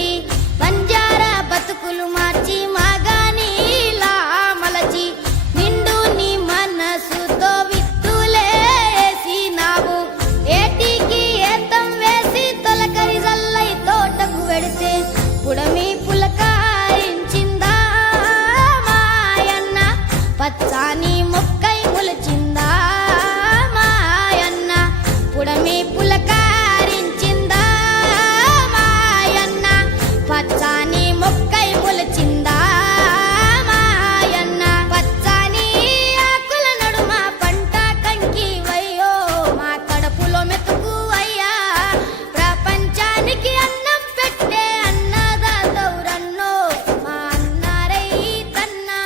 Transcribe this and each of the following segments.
నుండి బంజారా బతుకులు మార్చి మాగానీలా మలచి నిండు నీ మనసుతో విత్తులేసినావు. ఏటికి ఏతం వేసి తొలకరి జల్లై తోటకు వెడితే పుడమి పులకారించిందా మాయన్న, పచ్చాని మొక్కై మొలచిందా మాయన్న, పుడమి పులకారించిందా మాయన్న, పచ్చాని మొక్కై మొలచిందా మాయన్న. పచ్చాని ఆకుల నడుమ పంట కంకి వయ్యో మా కడుపులో మెతుకు అయ్యా, ప్రపంచానికి అన్నం పెట్టే అన్నదాతవురన్నో మా అన్న రైతన్నా.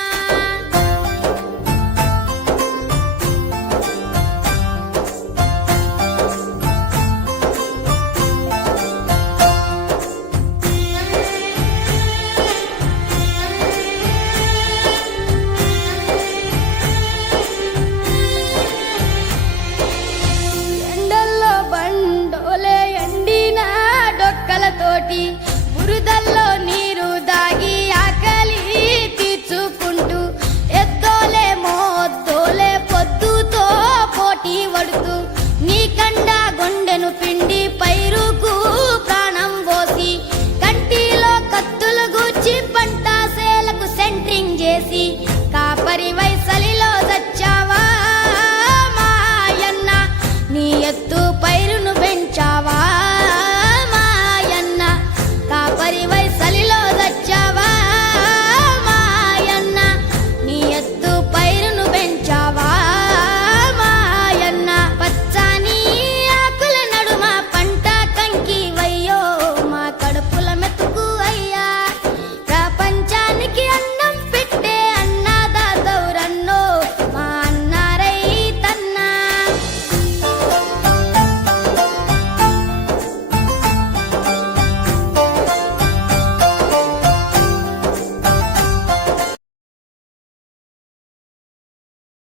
ఎండల్లో బండోలే ఎండిన డొక్కలతోటి బురదల్లో నీరు దాగి ఆకలి తీర్చుకుంటూ ఎద్దోలే మోద్దోలే పొద్దుతో పోటీ పడుతూ నీ కండ గుండెను పిండి పైరుకు ప్రాణం పోసి కంటిలో కత్తులు గూర్చి పంట సేలకు సెంట్రింగ్ చేసి కాపరి